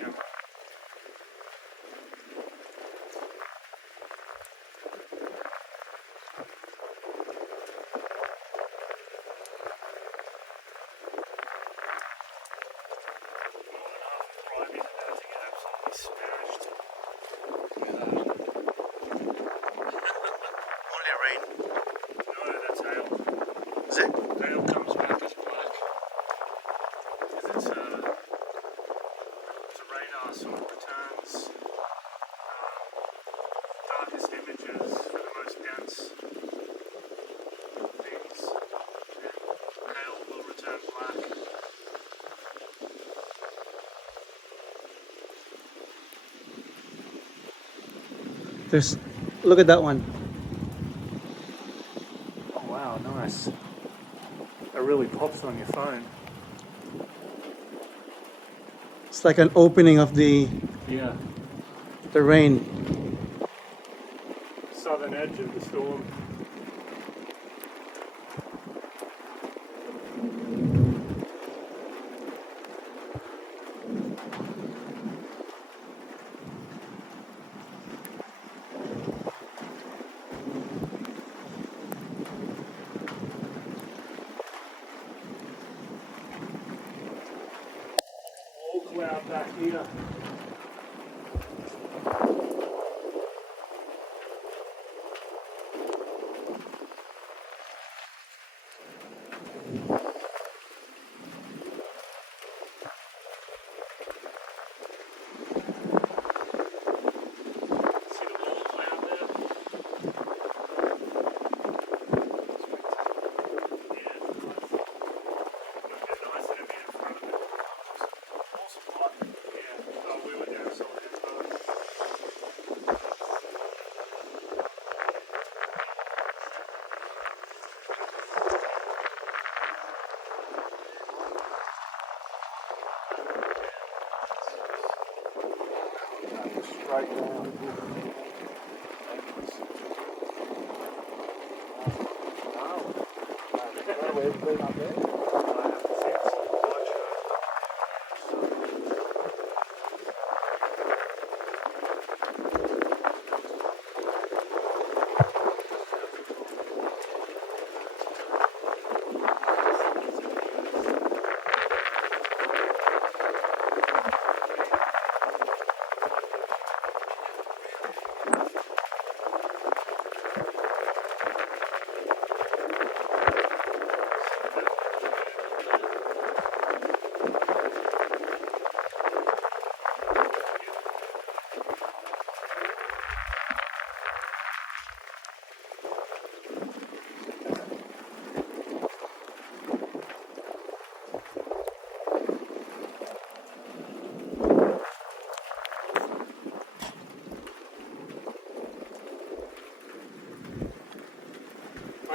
Yeah. Only rain. No, that's hail. Is it? Hail comes back as black. It's a radar sort of returns darkest images for the most dense things. And hail will return black. There's, look at that one. Oh wow, nice. That really pops on your phone. It's like an opening of the Yeah. rain. Southern edge of the storm. All cloud back here. See the wall cloud there? Yeah, nice. Would have been nice to be in front of it. Awesome spot. Yeah. Oh, we were down so Straight down. Wow. We've been up there.